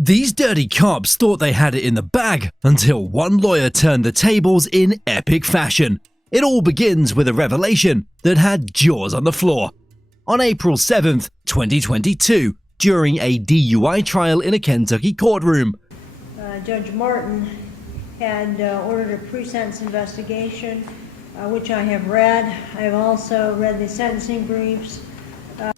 These dirty cops thought they had it in the bag until one lawyer turned the tables in epic fashion. It all begins with a revelation that had jaws on the floor. On April 7th, 2022, during a DUI trial in a Kentucky courtroom, Judge Martin had ordered a pre-sentence investigation, which I have read. I have also read the sentencing briefs.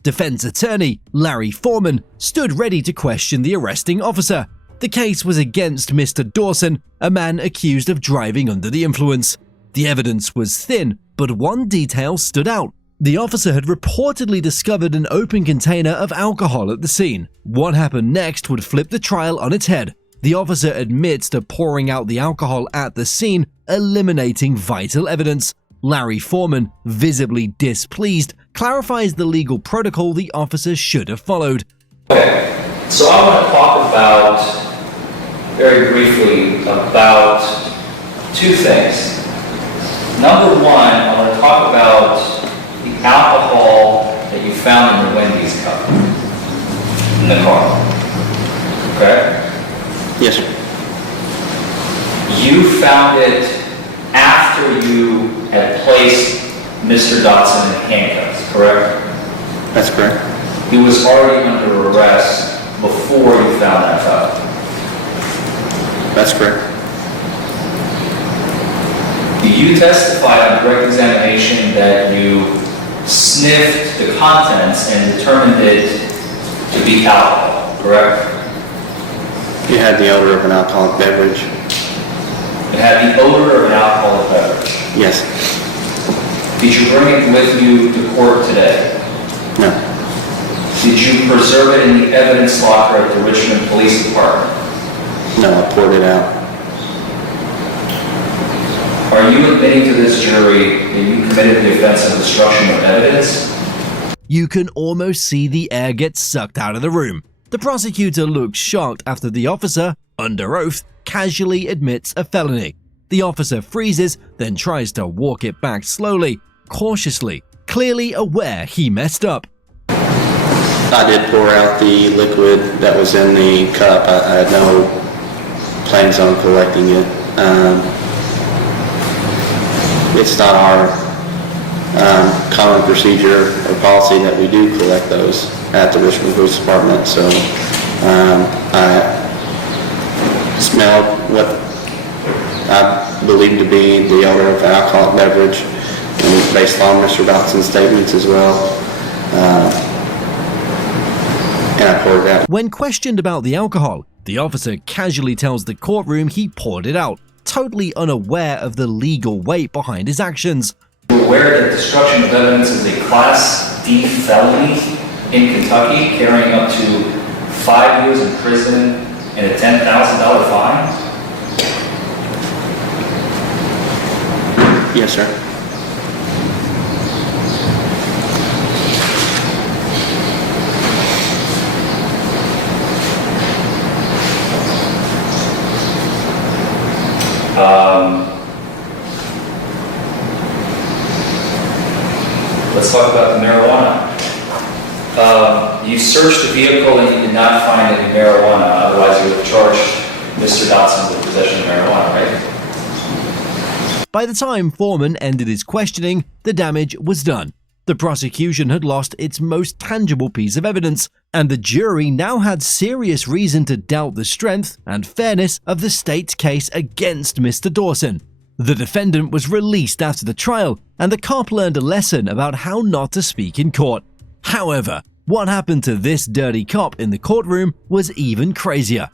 Defense attorney Larry Foreman stood ready to question the arresting officer. The case was against Mr. Dawson, a man accused of driving under the influence. The evidence was thin, but one detail stood out. The officer had reportedly discovered an open container of alcohol at the scene. What happened next would flip the trial on its head. The officer admits to pouring out the alcohol at the scene, eliminating vital evidence. Larry Foreman, visibly displeased, clarifies the legal protocol the officer should have followed. Okay, so I want to talk about, very briefly, about two things. Number one, I want to talk about the alcohol that you found in the Wendy's cup in the car. Okay? Yes, sir. You found it after you had placed Mr. Dotson in handcuffs, correct? That's correct. He was already under arrest before you found that cup. That's correct. You testified on direct examination that you sniffed the contents and determined it to be alcohol, correct? You had the odor of an alcoholic beverage. It had the odor of an alcoholic beverage. Yes. Did you bring it with you to court today? No. Did you preserve it in the evidence locker at the Richmond Police Department? No, I poured it out. Are you admitting to this jury that you committed the offense of destruction of evidence? You can almost see the air get sucked out of the room. The prosecutor looks shocked after the officer, under oath, casually admits a felony. The officer freezes, then tries to walk it back slowly, cautiously, clearly aware he messed up. I did pour out the liquid that was in the cup. I had no plans on collecting it. It's not our common procedure or policy that we do collect those at the Richmond Police Department. So I smelled what I believe to be the odor of alcoholic beverage, and based on Mr. Dotson's statements as well, and I poured it out. When questioned about the alcohol, the officer casually tells the courtroom he poured it out, totally unaware of the legal weight behind his actions. You're aware that destruction of evidence is a Class D felony in Kentucky, carrying up to 5 years in prison and a $10,000 fine? Yes, sir. Let's talk about the marijuana. You searched the vehicle and you did not find any marijuana, otherwise you would have charged Mr. Dotson with possession of marijuana, right? By the time Foreman ended his questioning, the damage was done. The prosecution had lost its most tangible piece of evidence, and the jury now had serious reason to doubt the strength and fairness of the state's case against Mr. Dawson. The defendant was released after the trial, and the cop learned a lesson about how not to speak in court. However, what happened to this dirty cop in the courtroom was even crazier.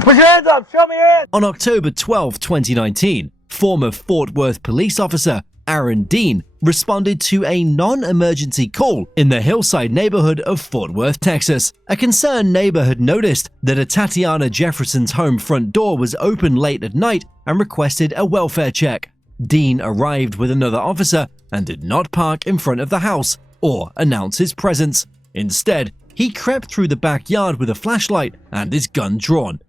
Put your hands up! Show me your hands! On October 12, 2019, former Fort Worth police officer Aaron Dean responded to a non-emergency call in the Hillside neighborhood of Fort Worth, Texas. A concerned neighbor had noticed that a Tatiana Jefferson's home front door was open late at night and requested a welfare check. Dean arrived with another officer and did not park in front of the house or announce his presence. Instead, he crept through the backyard with a flashlight and his gun drawn.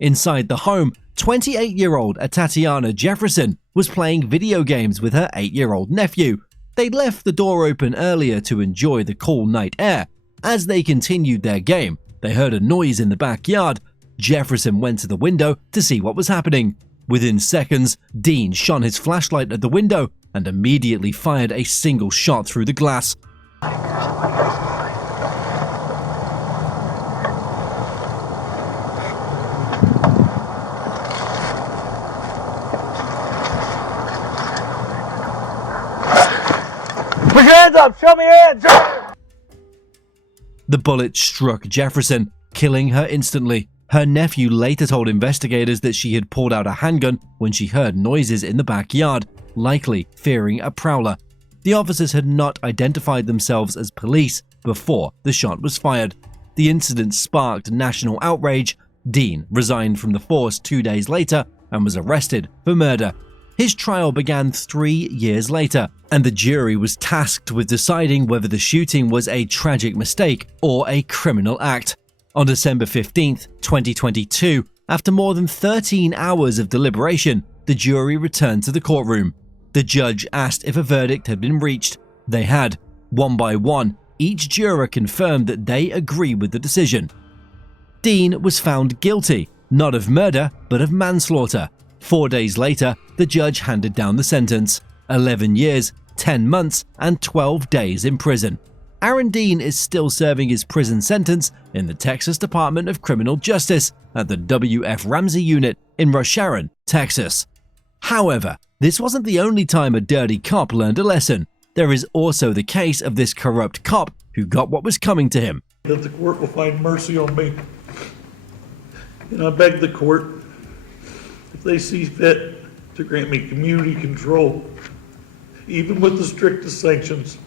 Inside the home, 28-year-old Tatiana Jefferson was playing video games with her 8-year-old nephew. They'd left the door open earlier to enjoy the cool night air. As they continued their game, they heard a noise in the backyard. Jefferson went to the window to see what was happening. Within seconds, Dean shone his flashlight at the window and immediately fired a single shot through the glass. Put your hands up! Show me your hands! The bullet struck Jefferson, killing her instantly. Her nephew later told investigators that she had pulled out a handgun when she heard noises in the backyard, likely fearing a prowler. The officers had not identified themselves as police before the shot was fired. The incident sparked national outrage. Dean resigned from the force 2 days later and was arrested for murder. His trial began 3 years later, and the jury was tasked with deciding whether the shooting was a tragic mistake or a criminal act. On December 15, 2022, after more than 13 hours of deliberation, the jury returned to the courtroom. The judge asked if a verdict had been reached. They had. One by one, each juror confirmed that they agree with the decision. Dean was found guilty, not of murder, but of manslaughter. 4 days later, the judge handed down the sentence: 11 years, 10 months, and 12 days in prison. Aaron Dean is still serving his prison sentence in the Texas Department of Criminal Justice at the W.F. Ramsey Unit in Rush Sharon, Texas. However, this wasn't the only time a dirty cop learned a lesson. There is also the case of this corrupt cop who got what was coming to him. That the court will find mercy on me. And I beg the court, if they see fit, to grant me community control, even with the strictest sanctions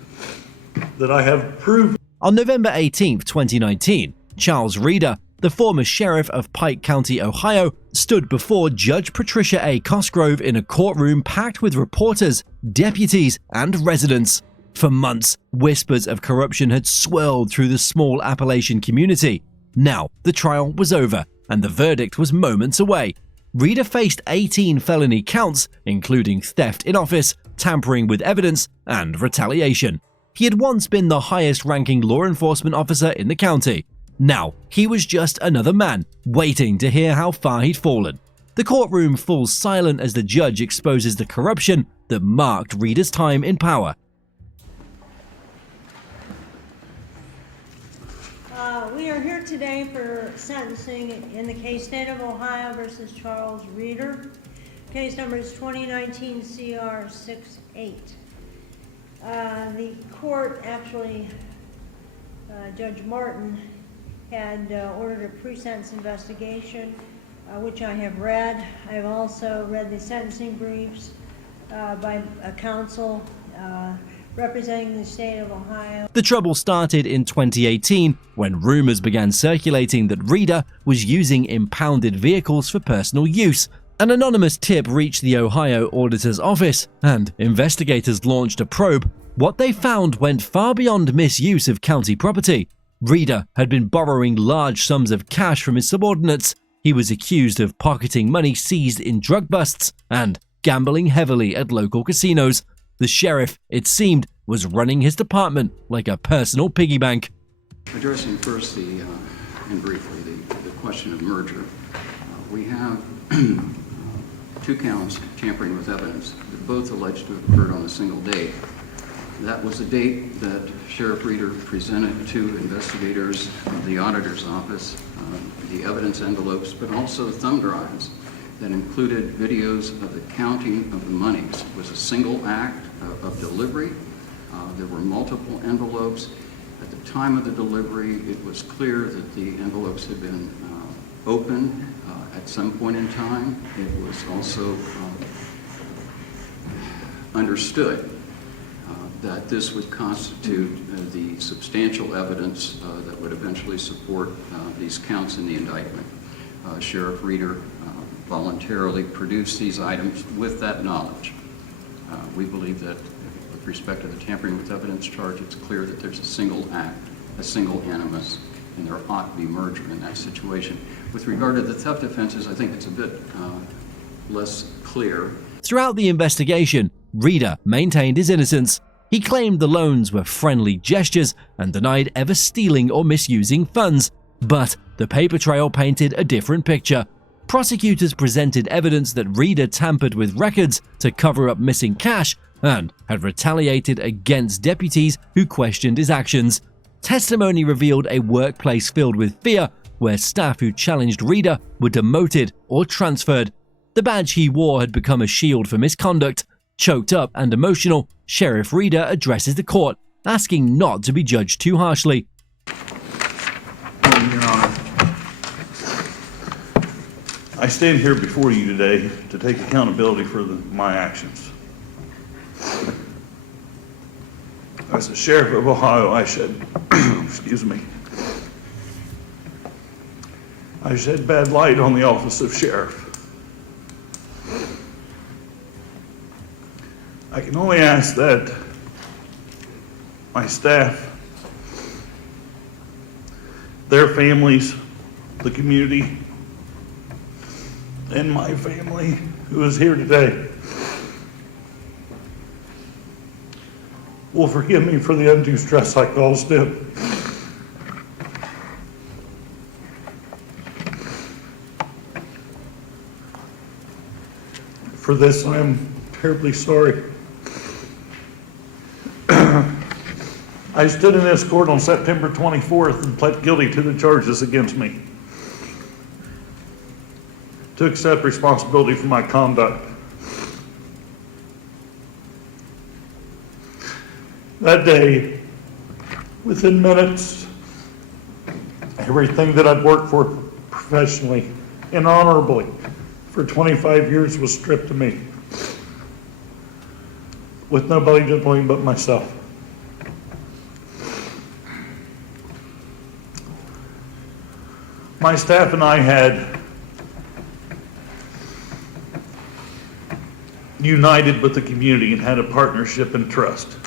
that I have proved. On November 18, 2019, Charles Reeder, the former sheriff of Pike County, Ohio, stood before Judge Patricia A. Cosgrove in a courtroom packed with reporters, deputies, and residents. For months, whispers of corruption had swirled through the small Appalachian community. Now, the trial was over, and the verdict was moments away. Reeder faced 18 felony counts, including theft in office, tampering with evidence, and retaliation. He had once been the highest-ranking law enforcement officer in the county. Now, he was just another man, waiting to hear how far he'd fallen. The courtroom falls silent as the judge exposes the corruption that marked Reeder's time in power. We are here today for sentencing in the case State of Ohio versus Charles Reeder. Case number is 2019 CR 68. The court actually, Judge Martin, had ordered a pre-sentence investigation, which I have read. I have also read the sentencing briefs by a counsel representing the state of Ohio. The trouble started in 2018 when rumors began circulating that Reeder was using impounded vehicles for personal use. An anonymous tip reached the Ohio Auditor's Office, and investigators launched a probe. What they found went far beyond misuse of county property. Reeder had been borrowing large sums of cash from his subordinates. He was accused of pocketing money seized in drug busts and gambling heavily at local casinos. The sheriff, it seemed, was running his department like a personal piggy bank. Addressing first and briefly the question of merger, we have 2 counts tampering with evidence that both alleged to have occurred on a single date. That was the date that Sheriff Reeder presented to investigators of the auditor's office the evidence envelopes, but also thumb drives that included videos of the counting of the monies. It was a single act of delivery. There were multiple envelopes. At the time of the delivery, it was clear that the envelopes had been opened at some point in time. It was also understood that this would constitute the substantial evidence that would eventually support these counts in the indictment. Sheriff Reeder voluntarily produced these items with that knowledge. We believe that with respect to the tampering with evidence charge, it's clear that there's a single act, a single animus and there ought to be merger in that situation. With regard to the theft offenses, I think it's a bit less clear. Throughout the investigation, Reeder maintained his innocence. He claimed the loans were friendly gestures and denied ever stealing or misusing funds. But the paper trail painted a different picture. Prosecutors presented evidence that Reeder tampered with records to cover up missing cash and had retaliated against deputies who questioned his actions. Testimony revealed a workplace filled with fear, where staff who challenged Reeder were demoted or transferred. The badge he wore had become a shield for misconduct. Choked up and emotional, Sheriff Reeder addresses the court, asking not to be judged too harshly. Your Honor, I stand here before you today to take accountability for my actions. As a sheriff of Ohio, I shed, I shed bad light on the office of sheriff. I can only ask that my staff, their families, the community, and my family who is here today will forgive me for the undue stress I caused them. For this, I am terribly sorry. I stood in this court on September 24th and pled guilty to the charges against me, to accept responsibility for my conduct. That day, within minutes, everything that I'd worked for professionally and honorably for 25 years was stripped of me, with nobody to blame but myself. My staff and I had united with the community and had a partnership and trust.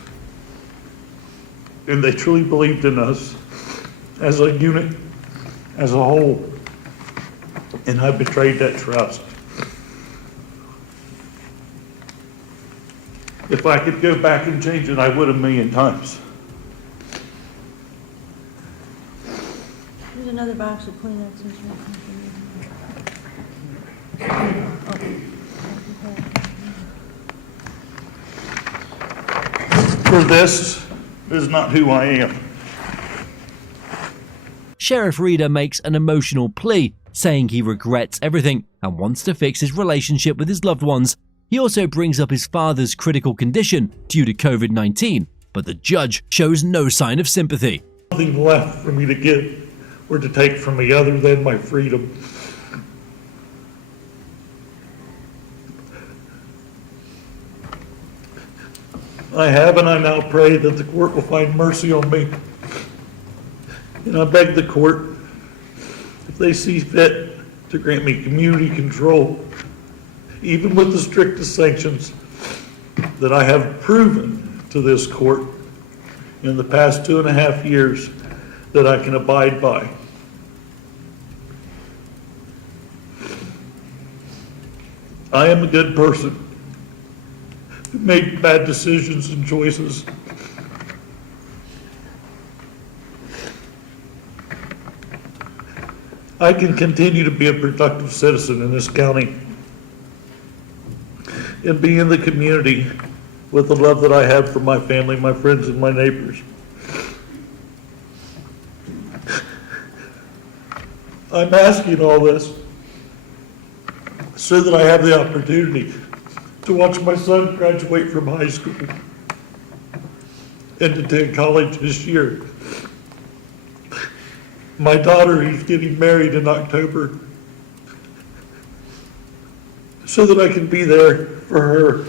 And they truly believed in us as a unit, as a whole. And I betrayed that trust. If I could go back and change it, I would 1,000,000 times. There's another box of Kleenex. For this is not who I am. Sheriff Reeder makes an emotional plea, saying he regrets everything and wants to fix his relationship with his loved ones. He also brings up his father's critical condition due to COVID-19, but the judge shows no sign of sympathy. Nothing left for me to give or to take from me other than my freedom. I have, and I now pray that the court will find mercy on me. And I beg the court, if they see fit, to grant me community control, even with the strictest sanctions that I have proven to this court in the past 2.5 years that I can abide by. I am a good person who made bad decisions and choices. I can continue to be a productive citizen in this county and be in the community with the love that I have for my family, my friends, and my neighbors. I'm asking all this so that I have the opportunity to watch my son graduate from high school and attend college this year. My daughter, who's getting married in October, so that I can be there for her.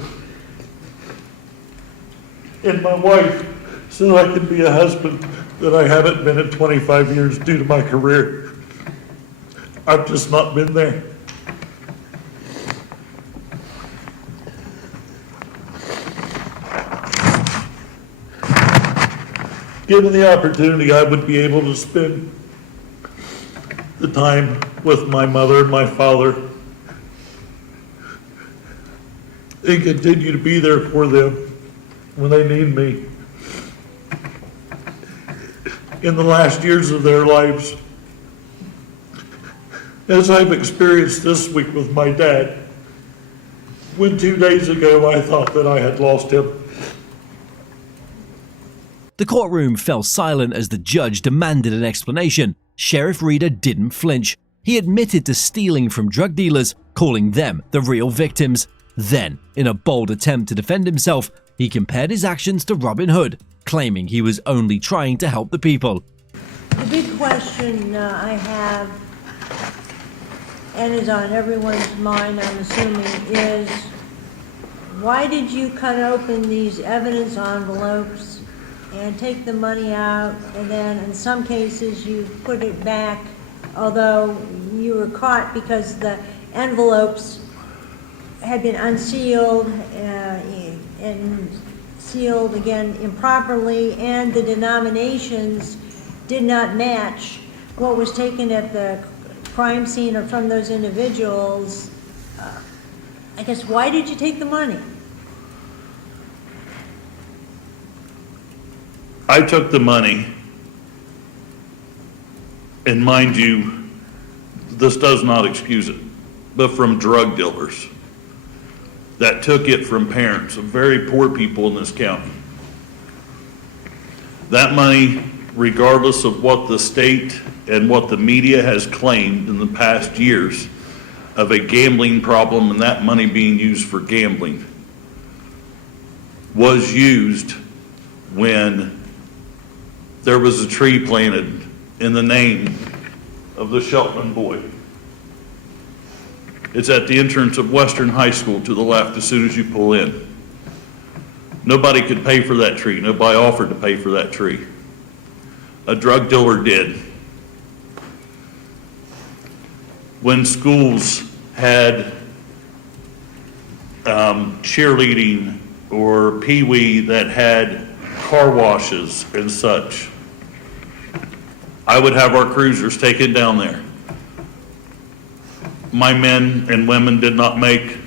And my wife, so that I can be a husband that I haven't been in 25 years due to my career. I've just not been there. Given the opportunity, I would be able to spend time with my mother and my father and continue to be there for them when they need me in the last years of their lives, as I've experienced this week with my dad, when 2 days ago I thought that I had lost him. The courtroom fell silent as the judge demanded an explanation. Sheriff Reeder didn't flinch. He admitted to stealing from drug dealers, calling them the real victims. Then, in a bold attempt to defend himself, he compared his actions to Robin Hood, claiming he was only trying to help the people. The big question I have, and is on everyone's mind, I'm assuming, is why did you cut open these evidence envelopes and take the money out, and then in some cases you put it back, although you were caught because the envelopes had been unsealed and sealed again improperly, and the denominations did not match what was taken at the crime scene or from those individuals. I guess, why did you take the money? I took the money, and mind you, this does not excuse it, but from drug dealers that took it from parents of very poor people in this county. That money, regardless of what the state and what the media has claimed in the past years of a gambling problem and that money being used for gambling, was used when there was a tree planted in the name of the Shelton boy. It's at the entrance of Western High School to the left as soon as you pull in. Nobody could pay for that tree. Nobody offered to pay for that tree. A drug dealer did. When schools had cheerleading or pee-wee that had car washes and such, I would have our cruisers taken down there. My men and women did not make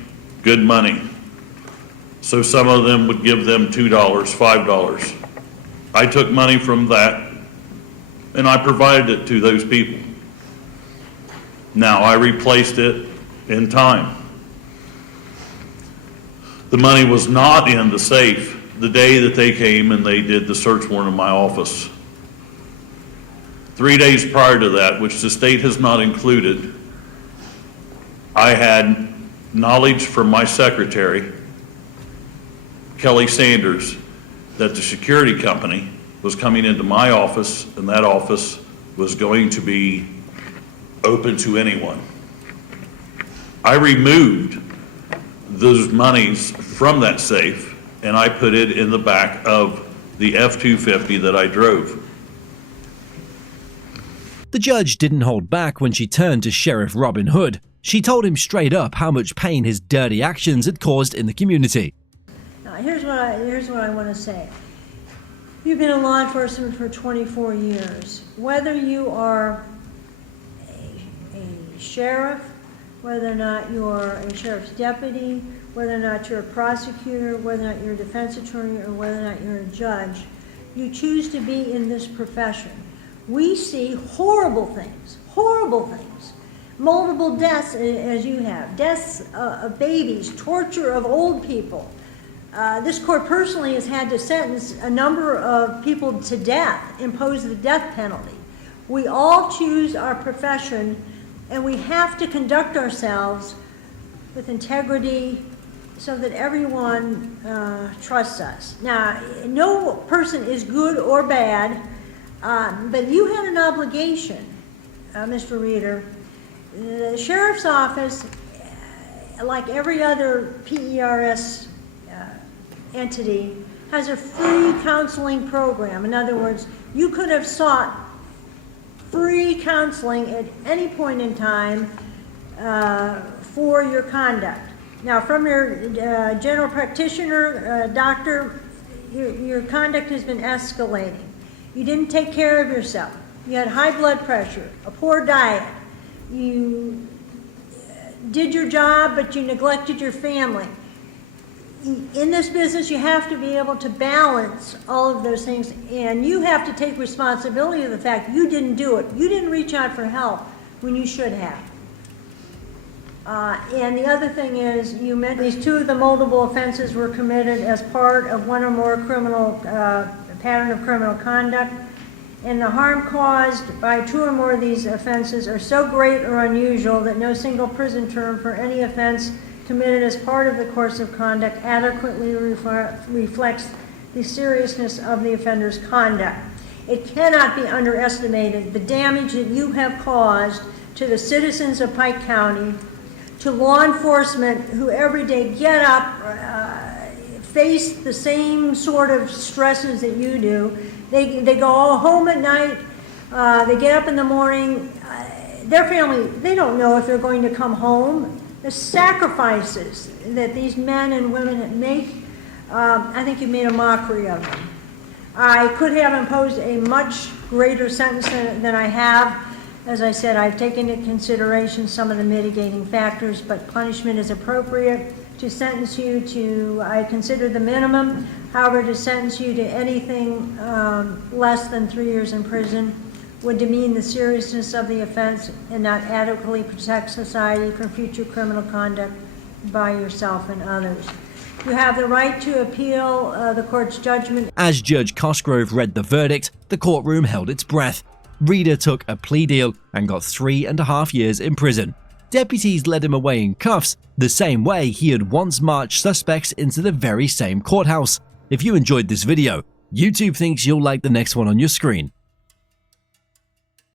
good money, so some of them would give them $2, $5. I took money from that and I provided it to those people. Now, I replaced it in time. The money was not in the safe the day that they came and they did the search warrant in my office. 3 days prior to that, which the state has not included, I had knowledge from my secretary, Kelly Sanders, that the security company was coming into my office and that office was going to be open to anyone. I removed those monies from that safe and I put it in the back of the F-250 that I drove. The judge didn't hold back when she turned to Sheriff Robin Hood. She told him straight up how much pain his dirty actions had caused in the community. Now, here's what I want to say. You've been in law enforcement for 24 years. Whether you are a sheriff, whether or not you're a sheriff's deputy, whether or not you're a prosecutor, whether or not you're a defense attorney, or whether or not you're a judge, you choose to be in this profession. We see horrible things, multiple deaths as you have, deaths of babies, torture of old people. This court personally has had to sentence a number of people to death, impose the death penalty. We all choose our profession and we have to conduct ourselves with integrity so that everyone trusts us. Now, no person is good or bad, but you had an obligation, Mr. Reeder. The sheriff's office, like every other PERS entity, has a free counseling program. In other words, you could have sought free counseling at any point in time for your conduct. Now, from your general practitioner, doctor, your conduct has been escalating. You didn't take care of yourself. You had high blood pressure, a poor diet. you did your job, but you neglected your family. In this business, you have to be able to balance all of those things, and you have to take responsibility of the fact you didn't do it. You didn't reach out for help when you should have. And the other thing is, you mentioned these two of the multiple offenses were committed as part of one or more criminal pattern of criminal conduct, and the harm caused by two or more of these offenses are so great or unusual that no single prison term for any offense committed as part of the course of conduct adequately reflects the seriousness of the offender's conduct. It cannot be underestimated the damage that you have caused to the citizens of Pike County, to law enforcement who every day get up, face the same sort of stresses that you do. They go all home at night, they get up in the morning, their family, they don't know if they're going to come home. The sacrifices that these men and women make, I think you made a mockery of them. I could have imposed a much greater sentence than I have. As I said, I've taken into consideration some of the mitigating factors, but punishment is appropriate. To sentence you to, I consider the minimum. However, to sentence you to anything less than 3 years in prison would demean the seriousness of the offense and not adequately protect society from future criminal conduct by yourself and others. You have the right to appeal the court's judgment. As Judge Cosgrove read the verdict, the courtroom held its breath. Reeder took a plea deal and got 3.5 years in prison. Deputies led him away in cuffs, the same way he had once marched suspects into the very same courthouse. If you enjoyed this video, YouTube thinks you'll like the next one on your screen.